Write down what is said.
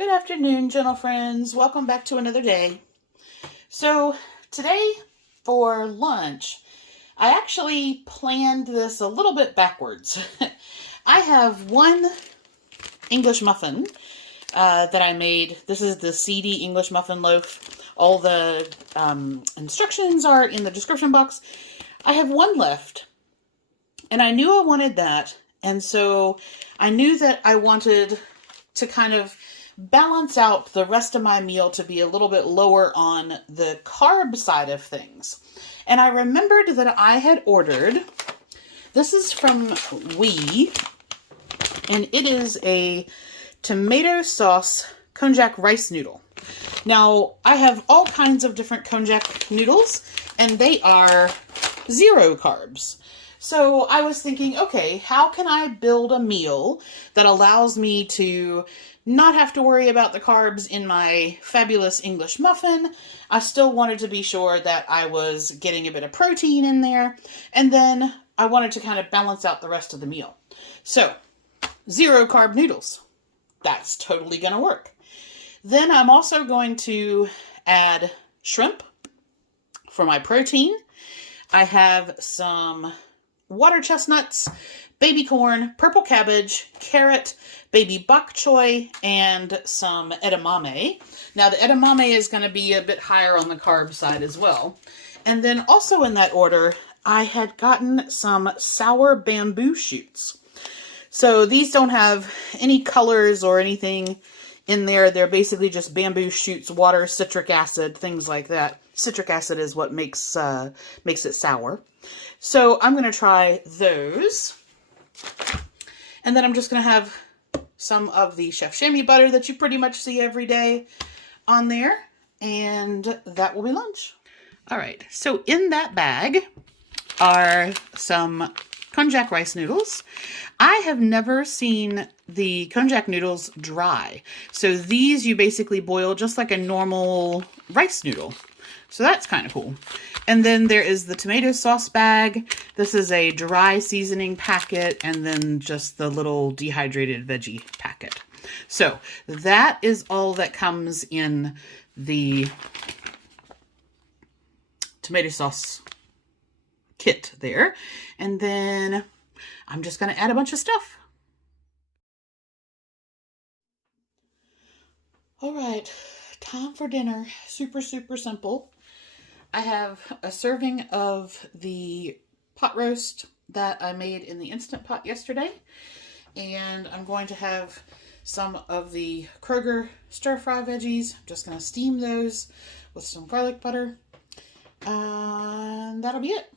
Good afternoon, gentle friends. Welcome back to another day. So today for lunch, I actually planned this a little bit backwards. I have one English muffin that I made. This is the seedy English muffin loaf. All the instructions are in the description box. I have one left, and I knew I wanted that, and so I knew that I wanted to kind of balance out the rest of my meal to be a little bit lower on the carb side of things. And I remembered that I had ordered, this is from Weee, and it is a tomato sauce Konjac rice noodle. Now, I have all kinds of different Konjac noodles, and they are 0 carbs. So I was thinking, okay, how can I build a meal that allows me to not have to worry about the carbs in my fabulous English muffin? I still wanted to be sure that I was getting a bit of protein in there, and then I wanted to kind of balance out the rest of the meal. So, 0 carb noodles. That's totally going to work. Then I'm also going to add shrimp for my protein. I have some water chestnuts, baby corn, purple cabbage, carrot, baby bok choy, and some edamame. Now the edamame is going to be a bit higher on the carb side as well. And then also in that order, I had gotten some sour bamboo shoots. So these don't have any colors or anything in there. They're basically just bamboo shoots, water, citric acid, things like that. Citric acid is what makes it sour. So I'm going to try those. And then I'm just going to have some of the Chef Chamois butter that you pretty much see every day on there. And that will be lunch. All right. So in that bag are some Konjac rice noodles. I have never seen the Konjac noodles dry. So these you basically boil just like a normal rice noodle. So that's kind of cool. And then there is the tomato sauce bag. This is a dry seasoning packet, and then just the little dehydrated veggie packet. So that is all that comes in the tomato sauce kit there. And then I'm just going to add a bunch of stuff. All right, time for dinner. Super, super simple. I have a serving of the pot roast that I made in the Instant Pot yesterday. And I'm going to have some of the Kroger stir-fry veggies. I'm just going to steam those with some garlic butter. And that'll be it.